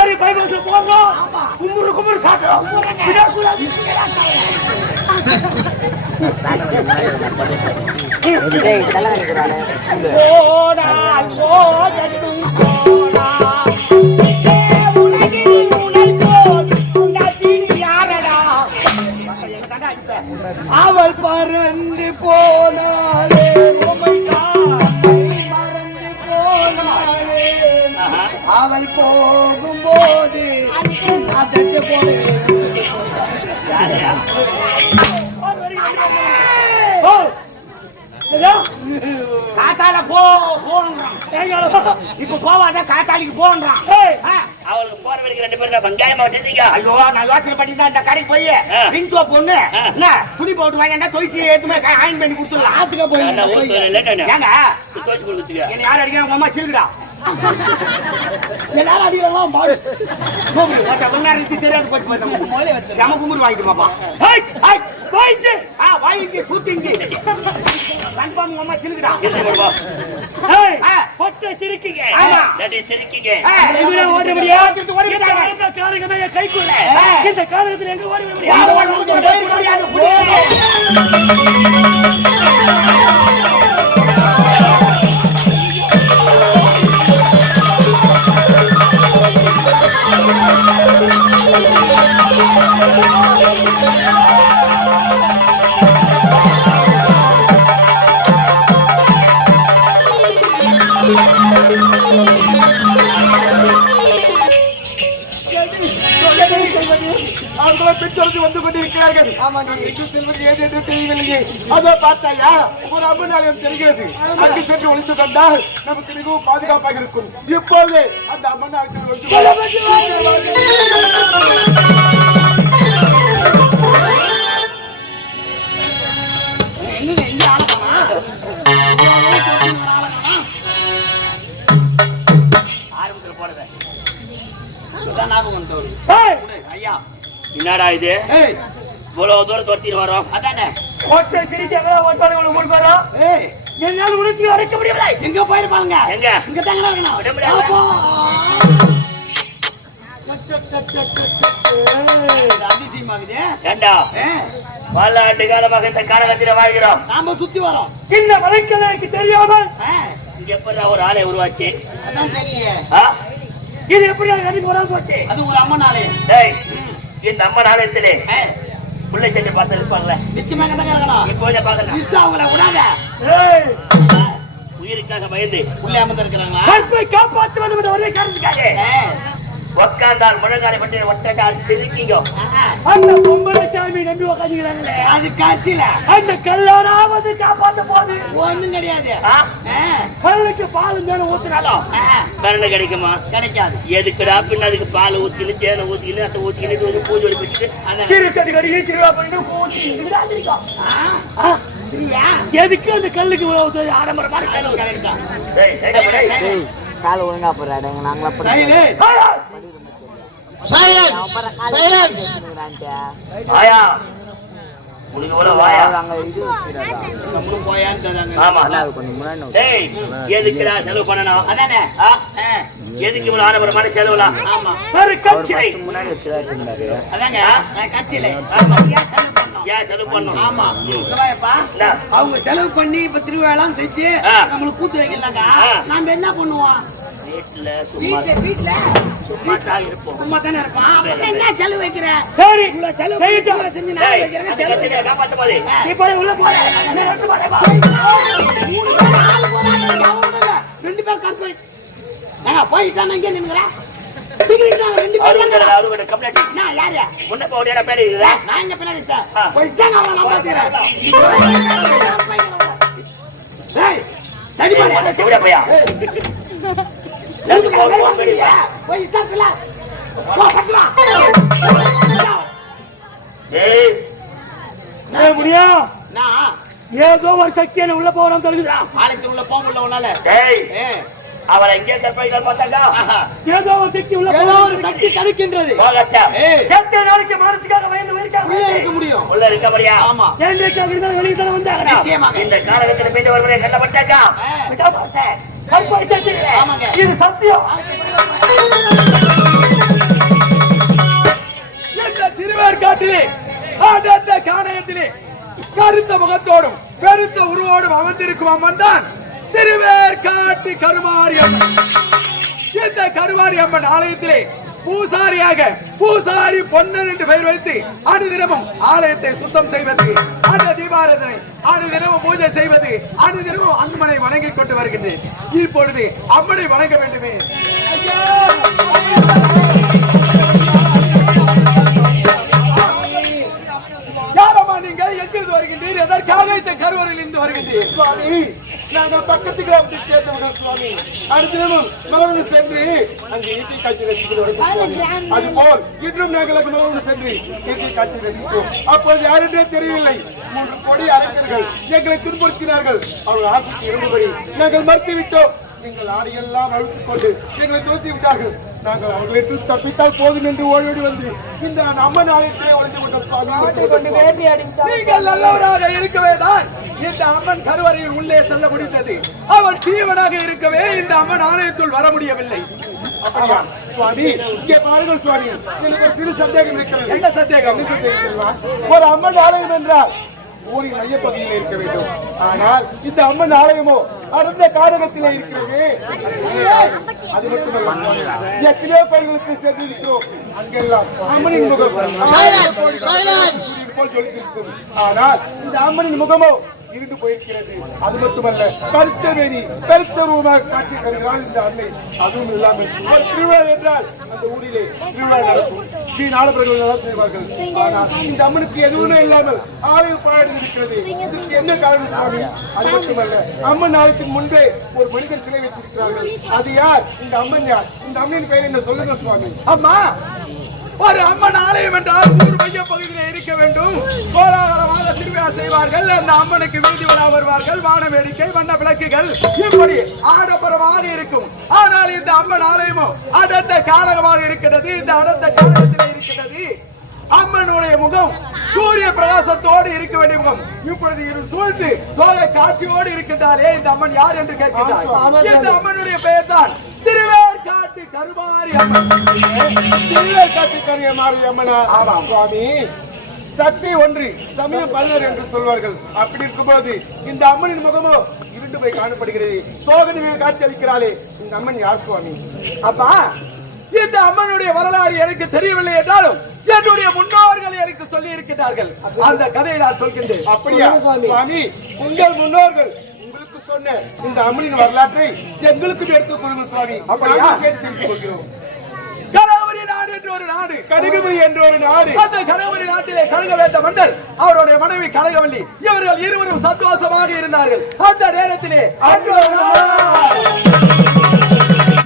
மாதிரி பைபாஸ்ல போடுறோம் கும்புறு கும்புறு சாப்பிடுறோம் விடக்கூடாது. போனால் போகும்போது அதற்கு போடுவேன் காத்தால போ போன்றான். இப்ப போவாத காத்தாடிக்கு போன்றான். அவளுக்கு போற வரைக்கும் ரெண்டு பேரும் வெங்காயமா வச்சிருந்தீங்க. ஐயோ நான் யோசனை பண்ணி தான் இந்த கடைக்கு போய். சோப் ஒண்ணு ஆ. என்ன துணி போட்டு வாங்கினா தொய்ச்சி ஏத்துமே ஆயின் பண்ணி கொடுத்துடலாம். ஆத்துக்க ஏங்க? கொடுத்துக்க என்ன யார் அடிக்கிறாங்க அம்மா சிலுக்குடா எல்லாரும் பாடு. தெரியாது போச்சு செம குமுறு வாங்கிக்குமாப்பா. போயிட்டு. ஆ வாங்கிட்டு சூத்திங்க கன்ஃபார்ம் உங்க அம்மா ஆ. பொட்டை சிரிக்கீங்க. சிரிக்கீங்க. ஓட ஓடிட்டு இந்த கைக்குள்ள. இந்த காலகத்துல எங்க? ஓட முடியாது. புடி. அவர்களை பெற்றோருக்கு வந்து கொண்டிருக்கிறார்கள். செல்வது ஏது என்று தெரியவில்லையே. அதோ பார்த்தாயா ஒரு அம்மனாலயம் செல்கிறது அங்கு சென்று ஒளிந்து கொண்டால் நமக்கு மிகவும் பாதுகாப்பாக இருக்கும். இப்போது அந்த அம்மனாலயத்தில் வந்து என்னடா இது? ஏய். இவ்வளவு தூரம் துரத்திட்டு வரோம் அதானே? பொட்டை சிரிச்சு எங்கடா ஓட்டாரு உனக்கு மூணு பேரா? ஏய். என்னால உணர்ச்சி அடைக்க முடியவில்லை. எங்க போயிருப்பாங்க? எங்க? இங்க தாங்க இருக்கணும் உடம்புல அப்போ. ஏய், இது அதிசயமாகுது ஏண்டா? ஏய், பல ஆண்டு காலமாக இந்த காலகத்தில் வாழ்கிறோம். நாம சுத்தி வரோம். இந்த மலைக்கல்ல எனக்கு தெரியாமல் இங்க எப்படி ஒரு ஆளை உருவாச்சு? அதான் சரியே ஆ? இது எப்படி போச்சு. அது ஒரு அம்மனாலயம் டேய் இந்த அம்மன் ஆலயத்திலே ஏய், புள்ளை சட்டை பார்த்து இருப்பாங்கல்ல நிச்சயமாக இருக்கணும் இஸ்து அவங்கள விடாத. உயிருக்காக பயந்து. உள்ளே அமர்ந்து இருக்கிறாங்க கற்பை காப்பாற்ற வேண்டும் என்ற ஒரே காரணத்துக்காக. உக்காந்தால் முழங்காலை பட்டு ஒட்டக்கால் சிரிக்கிங்க. அந்த பொம்பளை சாமி நம்பி உக்காந்துக்கிறாங்களே அது காட்சியில. அந்த கல்லானாவது காப்பாத்த போது ஒண்ணும் கிடையாது. கல்லுக்கு பாலும் மேலும் ஊத்தினாலும் கரண்ட் கிடைக்குமா? கிடைக்காது. எதுக்குடா பின்ன அதுக்கு பால் ஊத்தின்னு தேனை ஊத்தின்னு அட்டை ஊத்தின்னு இது வந்து பூஜை வச்சுட்டு திருத்தடி கடிக்கு திருவிழா பண்ணிட்டு ஊத்தி? எதுக்கு அந்த கல்லுக்கு ஆடம்பரமான செலவு கால் ஒழுங்கா போடுறாங்க நாங்களா. ஆயா எதுக்கு இவ்வளவு ஆடம்பரமான செலவுலாம் முன்னாடி வச்சுதான் இருந்தாரு அதாங்க நான் கட்சியில. ஆமா, ஏன் செலவு பண்ணோம்? ஏன் செலவு பண்ணும் ஆமா. இங்கவாயப்பா, என்ன? அவங்க செலவு பண்ணி இப்ப திருவிழாலாம் செஞ்சு. நம்மளுக்கு கூத்து வைக்கலாங்க. நாம என்ன பண்ணுவோம்? வீட்டுல சும்மா வீட்டுல சும்மா தான் இருப்போம். சும்மா தானே அப்புறம் என்ன செலவு வைக்கிற? சரி இவ்வளவு செலவு செய்யட்டும். இவ்வளவு செஞ்சு நான் செலவு நீ போய் உள்ள போற நான் ரெண்டு போறேன் வா. மூணு பேர் ஆளு போறாங்க. ரெண்டு பேர் பேர் என்ன? முன்ன போடியா பேடி இருக்குதா நான் இங்க பின்னாடி. போய் அவனை. ஏய், தடி பாரு. பையா போய் ஏதோ ஒரு சக்தி என்ன உள்ள சொல்லுகிறான் ஆலயத்துல உள்ள போக முடியல உன்னால. அவளை எங்கே கற்பாய்கள் பார்த்தாக்கா. ஏதோ ஒரு சக்தி உள்ள ஏதோ போறான்னு ஒரு சக்தி தடுக்கின்றது. போகட்டா ஏய், எத்தனை நாளைக்கு மானத்துக்காக பயந்து உள்ளே வைக்காம இருக்க முடியும். உள்ள இருக்கபடியா ஆமா. வெளியே தானே நிச்சயமாக. இந்த காலகட்டத்தில் மீண்டும். விட்டா பார்த்தேன் இது சத்தியம். கருத்த முகத்தோடும் பெருத்த உருவோடும் அமர்ந்திருக்கும் அம்மன் தான் திருவேற்காட்டு கருமாரி அம்மன். இந்த கருமாரி அம்மன் ஆலயத்திலே பூசாரியாக பூசாரி பொன்னன் என்று பெயர் வைத்து அனுதினமும் ஆலயத்தை சுத்தம் செய்வது. அந்த தீபாரதனை அனுதினமும் பூஜை செய்வது. அனுதினமும் அம்மனை வணங்கிக் கொண்டு வருகின்றேன். இப்பொழுது அம்மனை வணங்க வேண்டுமே. இந்த கருவறையில் இருந்து வருகின்றீர் சுவாமி நாங்கள் பக்கத்து கிராமத்தை சேர்ந்தவர்கள் சுவாமி. அடுத்தினமும் மலர்ந்து சென்று அங்கு ஈட்டி காட்சி ரசித்து வருகிறோம் சுவாமி. அதுபோல் இன்றும் நாங்கள் அங்கு மலர்ந்து சென்று ஈட்டி காட்சி ரசித்தோம். அப்போது யாரென்றே தெரியவில்லை. மூன்று கோடி அரக்கர்கள் எங்களை துன்புறுத்தினார்கள். அவர்கள் ஆசைக்கு இருந்தபடி நாங்கள் மறுத்து விட்டோம் எங்கள் ஆடையெல்லாம் அழுத்துக் கொண்டு எங்களை துரத்தி விட்டார்கள். நாங்கள் அவர்களை தப்பித்தால் போதும் என்று ஓடி வந்து இந்த அம்மன் ஆலயத்திலே ஒளிந்து விட்டோம் நீங்கள் நல்லவராக இருக்கவே தான் இந்த அம்மன் கருவறையில் உள்ளே செல்ல முடிந்தது. அவர் தீவனாக இருக்கவே இந்த அம்மன் ஆலயத்துள் வர முடியவில்லை? சுவாமி இங்கே பாருங்கள் சுவாமி. எனக்கு சிறு சந்தேகம் இருக்கிறது. என்ன சந்தேகம்? ஒரு அம்மன் ஆலயம் என்றால் ஊரின் மையப்பகுதியில் இருக்க வேண்டும். ஆனால் இந்த அம்மன் ஆலயமோ அடர்ந்த காடகத்திலே இருக்கிறது. அது மட்டுமல்ல எத்தனையோ கோயில்களுக்கு சென்று இருக்கிறோம். அங்கெல்லாம் அம்மனின் முகம். போல் ஜொலித்திருக்கும். ஆனால் இந்த அம்மனின் முகமோ இருண்டு போயிருக்கிறது. அது மட்டுமல்ல கருத்த வெறி கருத்த ரூபாக காட்சி தருகிறாள் இந்த அன்னை. அதுவும் இல்லாமல் திருவிழா என்றால் அந்த ஊரிலே திருவிழா நடக்கும். ஸ்ரீ நாடகர்கள் செய்வார்கள் ஆனால் இந்த அம்மனுக்கு எதுவுமே இல்லாமல் ஆலய பாடி இருக்கிறது. இதுக்கு என்ன காரணம் சுவாமி? அது மட்டுமல்ல அம்மன் ஆலயத்தின் முன்பே ஒரு மனிதர் சிலை வைத்திருக்கிறார்கள். அது யார்? இந்த அம்மன் யார்? இந்த அம்மனின் பெயர் என்ன சொல்லுங்க சுவாமி. அம்மா! ஒரு அம்மன் ஆலயம் என்றால் ஊர் மைய பகுதியில் இருக்க வேண்டும். கோலாகலமாக திருவிழா செய்வார்கள். அந்த அம்மனுக்கு வீதி உலா வருவார்கள். வான வேடிக்கை வண்ண விளக்குகள். இப்படி ஆடம்பரமாக இருக்கும். ஆனால் இந்த அம்மன் ஆலயமோ அடர்ந்த காலகமாக இருக்கிறது. இந்த அடர்ந்த காலகத்தில் இருக்கிறது. அம்மனுடைய முகம் சூரிய பிரகாசத்தோடு இருக்க வேண்டிய முகம். இப்பொழுது இரு சூழ்ந்து சோழ காட்சியோடு இருக்கின்றாரே. இந்த அம்மன் யார் என்று கேட்கின்றார். இந்த அம்மனுடைய பெயர் தான் திருவேற்காட்டு கருமாரி திருவேற்காட்டுக்காரிய மாறி அம்மனா? ஆமாம். சுவாமி. சக்தி ஒன்று சமயம் பதினோரு என்று சொல்வார்கள். அப்படி இருக்கும்போது இந்த அம்மனின் முகமோ இருண்டு போய் காணப்படுகிறது. சோகனியை காட்சி அளிக்கிறாளே. இந்த அம்மன் யார் சுவாமி? அப்பா இந்த அம்மனுடைய வரலாறு எனக்கு தெரியவில்லை என்றாலும் என்னுடைய முன்னோர்கள் எனக்கு சொல்லி இருக்கிறார்கள் அந்த கதையை நான் சொல்கின்றேன். அப்படியா? சுவாமி உங்கள் முன்னோர்கள் சொன்ன இந்த அம்மனின் வரலாற்றை எங்களுக்கும் எடுத்துக் கொள்ளுங்கள் சுவாமி. அப்படியா? கொள்கிறோம். நாடு என்று ஒரு நாடு. கடுகுமை என்ற ஒரு நாடு. அந்த கணவரி நாட்டிலே மன்னர் அவருடைய மனைவி கனகவல்லி. இவர்கள் இருவரும் சந்தோஷமாக இருந்தார்கள். அந்த நேரத்திலே அன்று